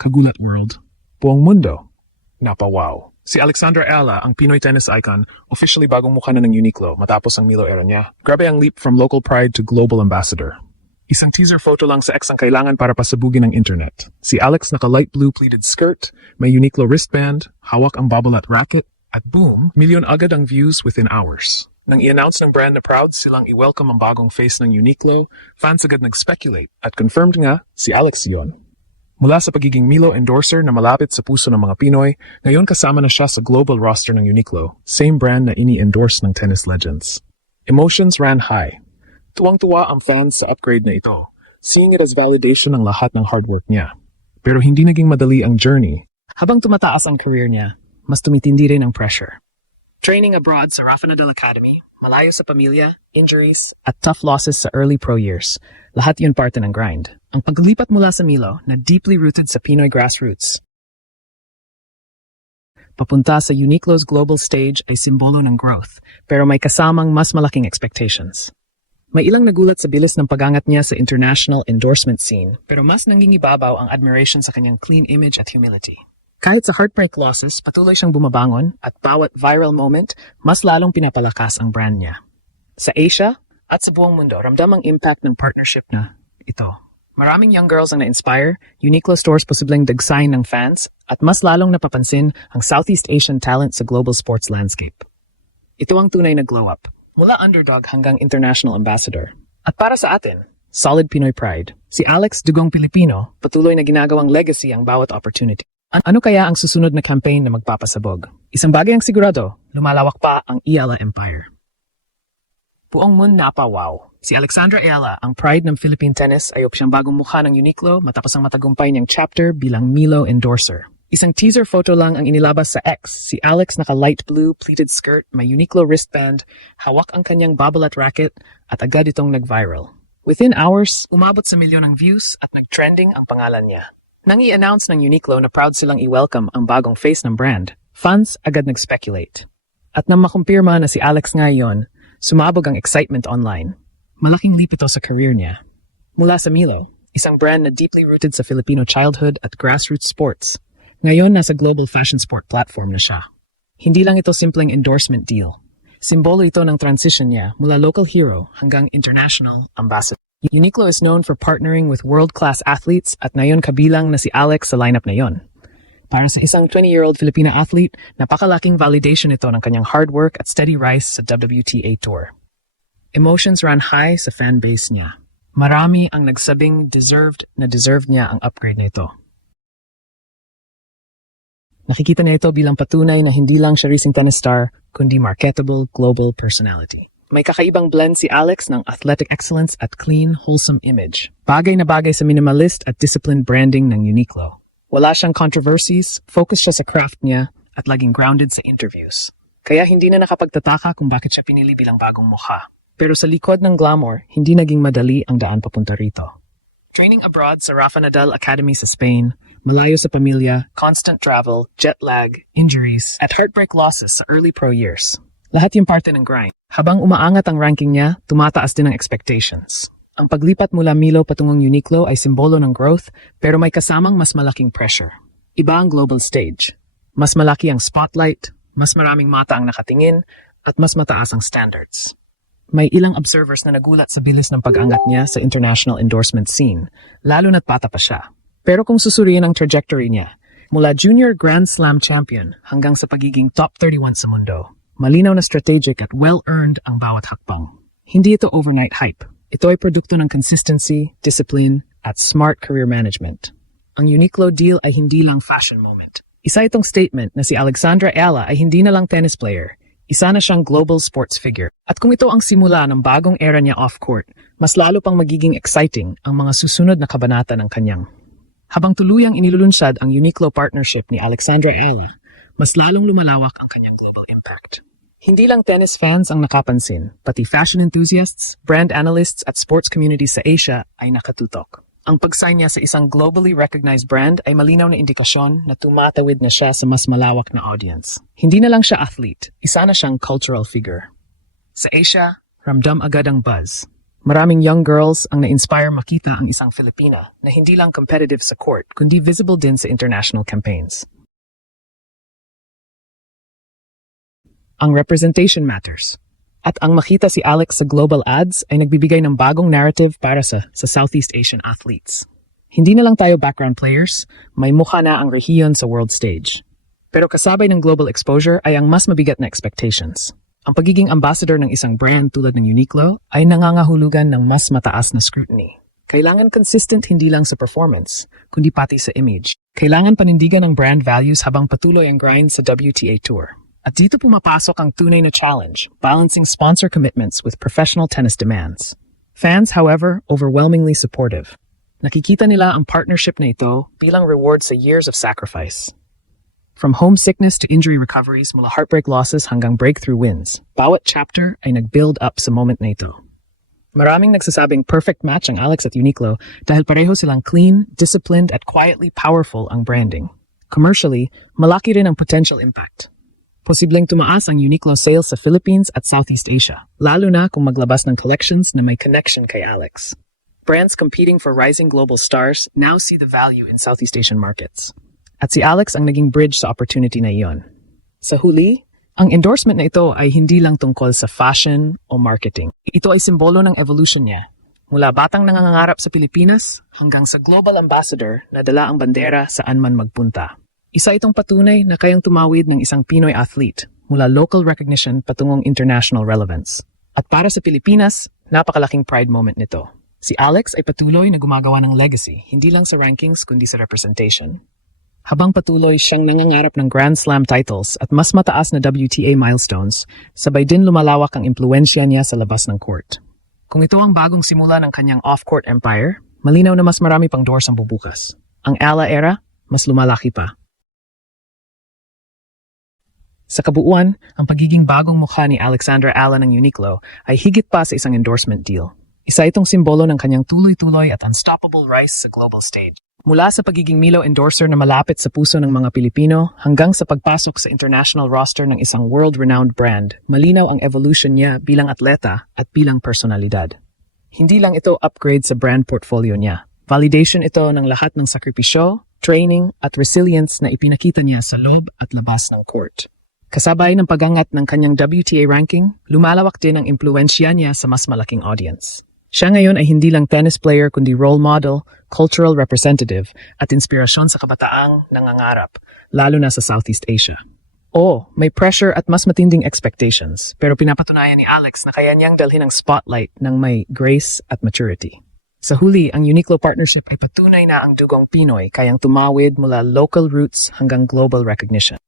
Kagulat World. Buong mundo. Napawaw. Si Alexandra Ayala, ang Pinoy tennis icon, officially bagong mukha na ng Uniqlo matapos ang Milo era niya. Grabe ang leap from local pride to global ambassador. Isang teaser photo lang sa X ang kailangan para pasabugin ng internet. Si Alex naka-light blue pleated skirt, may Uniqlo wristband, hawak ang babolat racket, at boom, milyon agad ang views within hours. Nang i-announce ng brand na proud silang i-welcome ang bagong face ng Uniqlo, fans agad nag-speculate at confirmed nga si Alex yon. Mula sa pagiging Milo endorser na malapit sa puso ng mga Pinoy, ngayon kasama na siya sa global roster ng Uniqlo, same brand na ini-endorse ng tennis legends. Emotions ran high. Tuwang-tuwa ang fans sa upgrade na ito, seeing it as validation ng lahat ng hard work niya. Pero hindi naging madali ang journey. Habang tumataas ang career niya, mas tumitindi rin ang pressure. Training abroad sa Rafa Nadal Academy, malayo sa pamilya, injuries, at tough losses sa early pro years. Lahat yun parte ng grind. Ang paglipat mula sa Milo na deeply rooted sa Pinoy grassroots, papunta sa Uniqlo's global stage ay simbolo ng growth, pero may kasamang mas malaking expectations. May ilang nagulat sa bilis ng pagangat niya sa international endorsement scene, pero mas nangingibabaw ang admiration sa kanyang clean image at humility. Kahit sa heartbreak losses, patuloy siyang bumabangon at bawat viral moment, mas lalong pinapalakas ang brand niya. Sa Asia at sa buong mundo, ramdam ang impact ng partnership na ito. Maraming young girls ang na-inspire, Uniqlo stores posibleng dagsayin ng fans, at mas lalong napapansin ang Southeast Asian talent sa global sports landscape. Ito ang tunay na glow-up, mula underdog hanggang international ambassador. At para sa atin, solid Pinoy pride. Si Alex Dugong Pilipino, patuloy na ginagawang legacy ang bawat opportunity. Ano kaya ang susunod na campaign na magpapasabog? Isang bagay ang sigurado, lumalawak pa ang Ayala Empire. Buong mundo napawaw. Si Alexandra Ayala, ang pride ng Philippine tennis, ay siyang bagong mukha ng Uniqlo matapos ang matagumpay niyang chapter bilang Milo endorser. Isang teaser photo lang ang inilabas sa X. Si Alex naka-light blue pleated skirt, may Uniqlo wristband, hawak ang kanyang babolat racket, at agad itong nag-viral. Within hours, umabot sa milyon ng views at nag-trending ang pangalan niya. Nang i-announce ng Uniqlo na proud silang i-welcome ang bagong face ng brand, fans agad nag-speculate. At nang makumpirma na si Alex nga yon, sumabog ang excitement online. Malaking leap ito sa career niya. Mula sa Milo, isang brand na deeply rooted sa Filipino childhood at grassroots sports, ngayon nasa global fashion sport platform na siya. Hindi lang ito simpleng endorsement deal. Simbolo ito ng transition niya mula local hero hanggang international ambassador. Uniqlo is known for partnering with world-class athletes at ngayon kabilang na si Alex sa lineup na yon. Para sa isang 20-year-old Filipina athlete, napakalaking validation ito ng kanyang hard work at steady rise sa WTA Tour. Emotions ran high sa fanbase niya. Marami ang nagsabing deserved niya ang upgrade na ito. Nakikita niya ito bilang patunay na hindi lang siya racing tennis star, kundi marketable global personality. May kakaibang blend si Alex ng athletic excellence at clean, wholesome image. Bagay na bagay sa minimalist at disciplined branding ng Uniqlo. Wala siyang controversies, focus siya sa craft niya, at laging grounded sa interviews. Kaya hindi na nakapagtataka kung bakit siya pinili bilang bagong mukha. Pero sa likod ng glamour, hindi naging madali ang daan papunta rito. Training abroad sa Rafa Nadal Academy sa Spain, malayo sa pamilya, constant travel, jet lag, injuries, at heartbreak losses sa early pro years. Lahat yung parte ng grind. Habang umaangat ang ranking niya, tumataas din ang expectations. Ang paglipat mula Milo patungong Uniqlo ay simbolo ng growth, pero may kasamang mas malaking pressure. Iba ang global stage. Mas malaki ang spotlight, mas maraming mata ang nakatingin, at mas mataas ang standards. May ilang observers na nagulat sa bilis ng pag-angat niya sa international endorsement scene, lalo na't bata pa siya. Pero kung susuriin ang trajectory niya, mula junior Grand Slam champion hanggang sa pagiging top 31 sa mundo, malinaw na strategic at well-earned ang bawat hakbang. Hindi ito overnight hype. Ito ay produkto ng consistency, discipline, at smart career management. Ang Uniqlo deal ay hindi lang fashion moment. Isa itong statement na si Alexandra Ayala ay hindi na lang tennis player. Isa na siyang global sports figure. At kung ito ang simula ng bagong era niya off-court, mas lalo pang magiging exciting ang mga susunod na kabanata ng kanyang. Habang tuluyang inilulunsad ang Uniqlo partnership ni Alexandra Ayala, mas lalong lumalawak ang kanyang global impact. Hindi lang tennis fans ang nakapansin, pati fashion enthusiasts, brand analysts at sports communities sa Asia ay nakatutok. Ang pag-sign niya sa isang globally recognized brand ay malinaw na indikasyon na tumatawid na siya sa mas malawak na audience. Hindi na lang siya athlete, isa na siyang cultural figure. Sa Asia, ramdam agad ang buzz. Maraming young girls ang na-inspire makita ang isang Filipina na hindi lang competitive sa court, kundi visible din sa international campaigns. Ang representation matters. At ang makita si Alex sa global ads ay nagbibigay ng bagong narrative para sa Southeast Asian athletes. Hindi na lang tayo background players, may mukha na ang rehiyon sa world stage. Pero kasabay ng global exposure ay ang mas mabigat na expectations. Ang pagiging ambassador ng isang brand tulad ng Uniqlo ay nangangahulugan ng mas mataas na scrutiny. Kailangan consistent hindi lang sa performance, kundi pati sa image. Kailangan panindigan ang brand values habang patuloy ang grind sa WTA Tour. At dito pumapasok ang tunay na challenge, balancing sponsor commitments with professional tennis demands. Fans, however, overwhelmingly supportive. Nakikita nila ang partnership na ito bilang reward sa years of sacrifice. From homesickness to injury recoveries mula heartbreak losses hanggang breakthrough wins, bawat chapter ay nag-build up sa moment na ito. Maraming nagsasabing perfect match ang Alex at Uniqlo dahil pareho silang clean, disciplined at quietly powerful ang branding. Commercially, malaki rin ang potential impact. Posibleng tumaas ang Uniqlo sales sa Philippines at Southeast Asia, lalo na kung maglabas ng collections na may connection kay Alex. Brands competing for rising global stars now see the value in Southeast Asian markets. At si Alex ang naging bridge sa opportunity na iyon. Sa huli, ang endorsement na ito ay hindi lang tungkol sa fashion o marketing. Ito ay simbolo ng evolution niya. Mula batang nangangarap sa Pilipinas hanggang sa global ambassador na dala ang bandera saan man magpunta. Isa itong patunay na kayang tumawid ng isang Pinoy athlete mula local recognition patungong international relevance. At para sa Pilipinas, napakalaking pride moment nito. Si Alex ay patuloy na gumagawa ng legacy, hindi lang sa rankings kundi sa representation. Habang patuloy siyang nangangarap ng Grand Slam titles at mas mataas na WTA milestones, sabay din lumalawak ang impluensya niya sa labas ng court. Kung ito ang bagong simula ng kanyang off-court empire, malinaw na mas marami pang doors ang bubukas. Ang Ala era, mas lumalaki pa. Sa kabuuan, ang pagiging bagong mukha ni Alexandra Ala ng Uniqlo ay higit pa sa isang endorsement deal. Isa itong simbolo ng kanyang tuloy-tuloy at unstoppable rise sa global stage. Mula sa pagiging Milo endorser na malapit sa puso ng mga Pilipino hanggang sa pagpasok sa international roster ng isang world-renowned brand, malinaw ang evolution niya bilang atleta at bilang personalidad. Hindi lang ito upgrade sa brand portfolio niya. Validation ito ng lahat ng sakripisyo, training at resilience na ipinakita niya sa loob at labas ng court. Kasabay ng pagangat ng kanyang WTA ranking, lumalawak din ang impluensya niya sa mas malaking audience. Siya ngayon ay hindi lang tennis player kundi role model, cultural representative at inspirasyon sa kabataang nangangarap, lalo na sa Southeast Asia. May pressure at mas matinding expectations, pero pinapatunayan ni Alex na kaya niyang dalhin ang spotlight ng may grace at maturity. Sa huli, ang Uniqlo partnership ay patunay na ang dugong Pinoy kayang tumawid mula local roots hanggang global recognition.